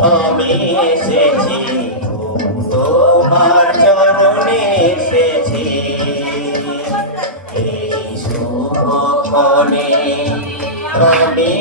আমি এসেছি। সকলে তবে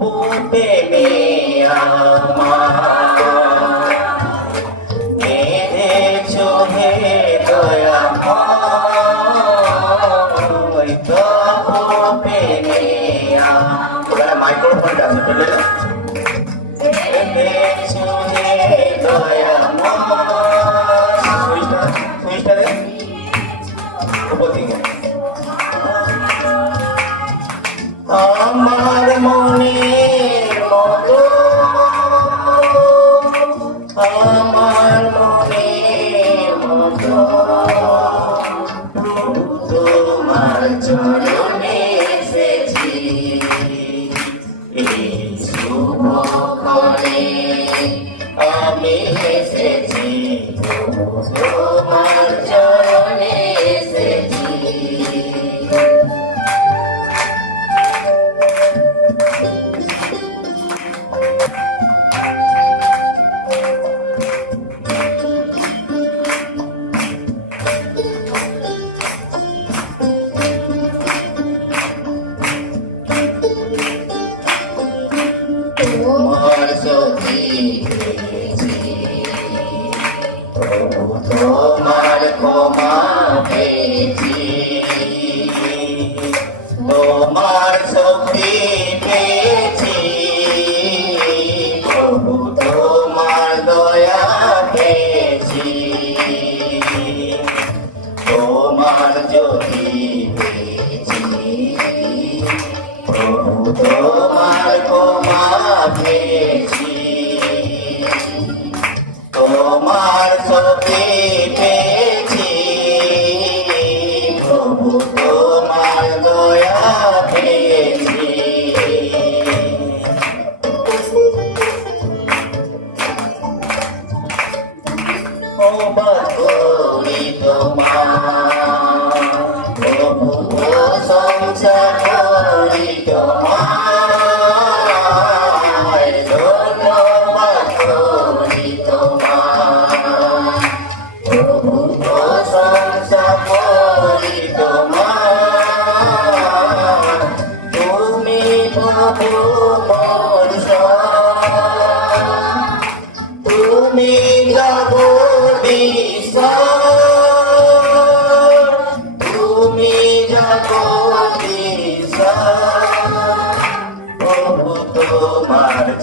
Bumbe me ama. মনের মতো। তোমার চলে তোমার জ্যোতি পেয়েছি প্রভু তোমার ক্ষমা পেয়েছি তোমার ছবি পেয়েছি প্রভু তোমার দয়া পেয়েছি ও বাকুরি তোমার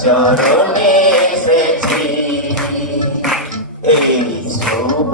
চরণে এসেছি। এই শুভ